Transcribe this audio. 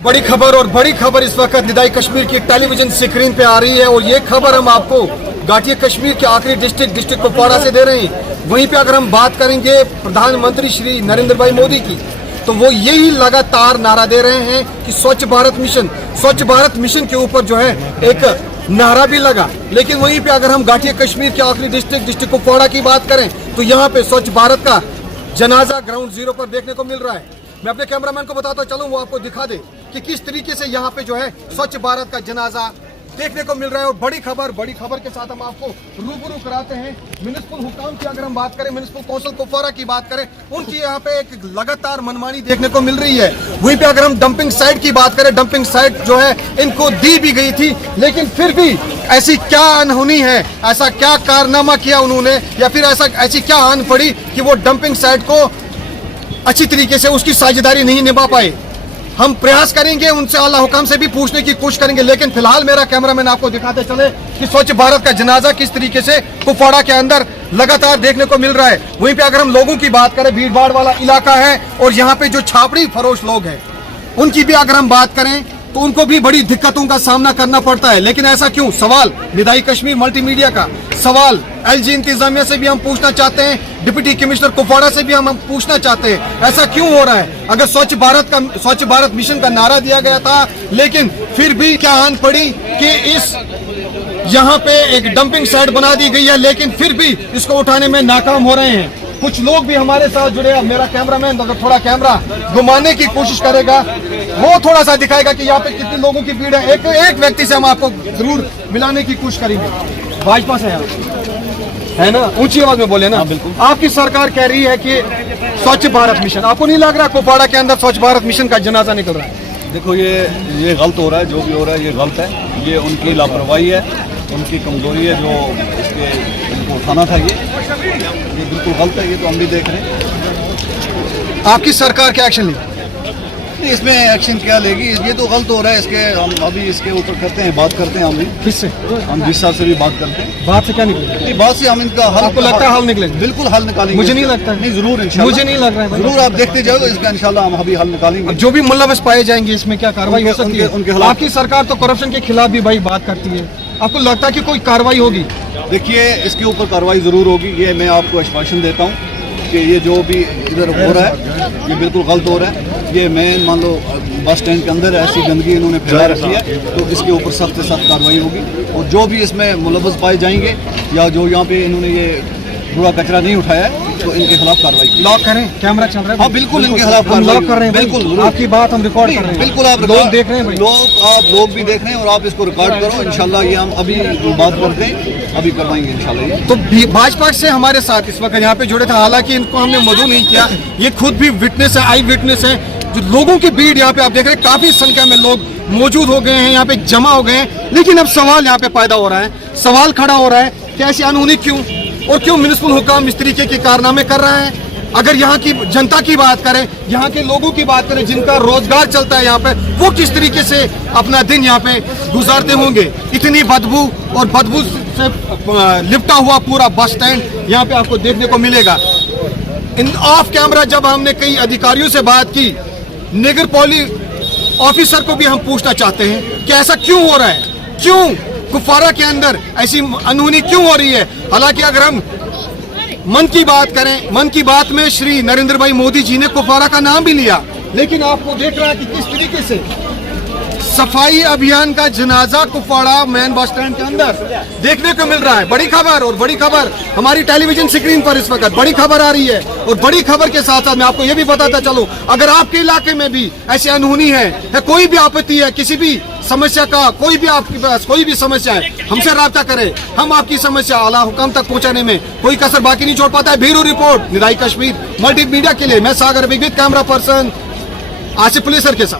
बड़ी खबर और बड़ी खबर इस वक्त निदाई कश्मीर की टेलीविजन स्क्रीन पे आ रही है और ये खबर हम आपको घाटी कश्मीर के आखिरी डिस्ट्रिक्ट कुपवाड़ा से दे रहे हैं। वहीं पे अगर हम बात करेंगे प्रधानमंत्री श्री नरेंद्र भाई मोदी की, तो वो यही लगातार नारा दे रहे हैं कि स्वच्छ भारत मिशन के ऊपर जो है एक नारा भी लगा। लेकिन वहीं पे अगर हम घाटी कश्मीर के आखिरी डिस्ट्रिक्ट कुपवाड़ा की बात करें तो यहाँ पे स्वच्छ भारत का जनाजा ग्राउंड जीरो पर देखने को मिल रहा है। मैं अपने कैमरामैन को बताता चलूं, वो आपको दिखा दे कि किस तरीके से यहाँ पे जो है स्वच्छ भारत का जनाजा देखने को मिल रहा है। और बड़ी खबर के साथ हम आपको रूबरू कराते हैं म्युनिसिपल हुकाम की। अगर हम बात करें म्युनिसिपल कौंसिल कुपवाड़ा की बात करें, उनकी यहाँ पे एक लगातार मनमानी देखने को मिल रही है। वहीं पे अगर हम डंपिंग साइट की बात करें, डंपिंग साइट जो है इनको दी भी गई थी, लेकिन फिर भी ऐसी क्या अनहोनी है, ऐसा क्या कारनामा किया उन्होंने, या फिर ऐसी क्या आन पड़ी कि वो डंपिंग साइट को अच्छी तरीके से उसकी साझेदारी नहीं निभा पाए। हम प्रयास करेंगे, उनसे आला हुकाम से भी पूछने की कोशिश करेंगे, लेकिन फिलहाल मेरा कैमरामैन आपको दिखाते चले कि स्वच्छ भारत का जनाजा किस तरीके से कुपवाड़ा के अंदर लगातार देखने को मिल रहा है। वहीं पे अगर हम लोगों की बात करें, भीड़ भाड़ वाला इलाका है और यहाँ पे जो छापड़ी फरोश लोग हैं उनकी भी अगर हम बात करें तो उनको भी बड़ी दिक्कतों का सामना करना पड़ता है। लेकिन ऐसा क्यों? सवाल निदाई कश्मीर मल्टीमीडिया का सवाल एलजी इंतजामिया से भी हम पूछना चाहते हैं, डिप्टी कमिश्नर कुपवाड़ा से भी हम पूछना चाहते हैं, ऐसा क्यों हो रहा है? अगर स्वच्छ भारत मिशन का नारा दिया गया था, लेकिन फिर भी क्या आन पड़ी कि इस यहाँ पे एक डंपिंग साइट बना दी गई है, लेकिन फिर भी इसको उठाने में नाकाम हो रहे हैं। कुछ लोग भी हमारे साथ जुड़े हैं। मेरा कैमरामैन अगर थोड़ा कैमरा घुमाने की कोशिश करेगा, वो थोड़ा सा दिखाएगा कि यहाँ पे कितने लोगों की भीड़ है। एक व्यक्ति से हम आपको जरूर मिलाने की कोशिश करेंगे। भाजपा से है ना, ऊंची आवाज में बोले ना। बिल्कुल। आपकी सरकार कह रही है कि स्वच्छ भारत मिशन, आपको नहीं लग रहा कुपवाड़ा के अंदर स्वच्छ भारत मिशन का जनाजा निकल रहा है? देखो, ये गलत हो रहा है। जो भी हो रहा है ये गलत है। ये उनकी लापरवाही है, उनकी कमजोरी है, जो इनको उठाना था। ये बिल्कुल गलत है। ये तो हम भी देख रहे हैं। आपकी सरकार क्या एक्शन ली? नहीं, इसमें एक्शन क्या लेगी? ये तो गलत हो रहा है। इसके हम अभी इसके ऊपर करते हैं, बात करते हैं। हम भी किससे? हम 20 साल से भी बात करते हैं। बात से क्या निकलेगा? बात से हम इनका हल, आपको लगता है हल निकलेगा? बिल्कुल हल निकालेंगे। मुझे नहीं लगता है। नहीं, जरूर इंशाल्लाह। मुझे नहीं लग रहा है। जरूर आप देखते जाओ, इसका इंशाल्लाह हम अभी हल निकालेंगे। जो भी मुलविस पाए जाएंगे इसमें क्या कार्रवाई हो सकती है? उनके खिलाफ। आपकी सरकार तो करप्शन के खिलाफ भी भाई बात करती है, आपको लगता है कि कोई कार्रवाई होगी? देखिए, इसके ऊपर कार्रवाई जरूर होगी। ये मैं आपको आश्वासन देता हूँ कि ये जो भी इधर हो रहा है ये बिल्कुल गलत हो रहा है। ये मेन मान लो बस स्टैंड के अंदर ऐसी गंदगी इन्होंने फैला रखी है, तो इसके ऊपर सख्त से सख्त कार्रवाई होगी। और जो भी इसमें मुलव्वस पाए जाएंगे या जो यहाँ पे इन्होंने ये कूड़ा कचरा नहीं उठाया है, तो इनके खिलाफ कार्रवाई की। लॉक करें? कैमरा चल रहा है? हाँ, बिल्कुल इनके खिलाफ हम लॉक कर रहे हैं। बिल्कुल, आपकी बात हम रिकॉर्ड कर रहे हैं। बिल्कुल, आप लोग देख रहे हैं भाई। लोग भी देख रहे हैं और आप इसको रिकॉर्ड करो। इंशाल्लाह ये हम अभी बात करते हैं, अभी करवाएंगे इंशाल्लाह। ये तो भाजपा से हमारे साथ इस वक्त यहाँ पे जुड़े थे, हालांकि इनको हमने मदऊ नहीं किया, ये खुद भी विटनेस है, आई विटनेस है। जो लोगों की भीड़ यहाँ पे आप देख रहे हैं, काफी संख्या में लोग मौजूद हो गए हैं, यहाँ पे जमा हो गए हैं। लेकिन अब सवाल यहाँ पे पैदा हो रहा है, सवाल खड़ा हो रहा है कि ऐसी अनहोनी क्यों, और क्यों म्युनिसिपल हुकाम इस तरीके के कारनामे कर रहे हैं? अगर यहाँ की जनता की बात करें, यहाँ के लोगों की बात करें जिनका रोजगार चलता है यहाँ पे, वो किस तरीके से अपना दिन यहाँ पे गुजारते होंगे? इतनी बदबू, और बदबू से लिपटा हुआ पूरा बस स्टैंड यहाँ पे आपको देखने को मिलेगा। इन ऑफ कैमरा जब हमने कई अधिकारियों से बात की, नगर पॉली ऑफिसर को भी हम पूछना चाहते हैं कि ऐसा क्यों हो रहा है, क्यों कुपवाड़ा के अंदर ऐसी अनहोनी क्यों हो रही है? हालांकि अगर हम मन की बात करें, मन की बात में श्री नरेंद्र भाई मोदी जी ने कुपवाड़ा का नाम भी लिया, लेकिन आपको देख रहा है कि किस तरीके से सफाई अभियान का जनाजा कुपवाड़ा मेन बस स्टैंड के अंदर देखने को मिल रहा है। बड़ी खबर, और बड़ी खबर हमारी टेलीविजन स्क्रीन पर इस वक्त बड़ी खबर आ रही है। और बड़ी खबर के साथ साथ मैं आपको यह भी बताता चलूं, अगर आपके इलाके में भी ऐसी अनहोनी है, कोई भी आपत्ति है, किसी भी समस्या का, कोई भी आपके पास कोई भी समस्या है, हमसे राब्ता करें। हम आपकी समस्या आला हुकाम तक पहुंचाने में कोई कसर बाकी नहीं छोड़ पाता है। ब्यूरो रिपोर्ट निदाई कश्मीर मल्टीमीडिया के लिए मैं Sagar with camera person Asif Pulisar के साथ।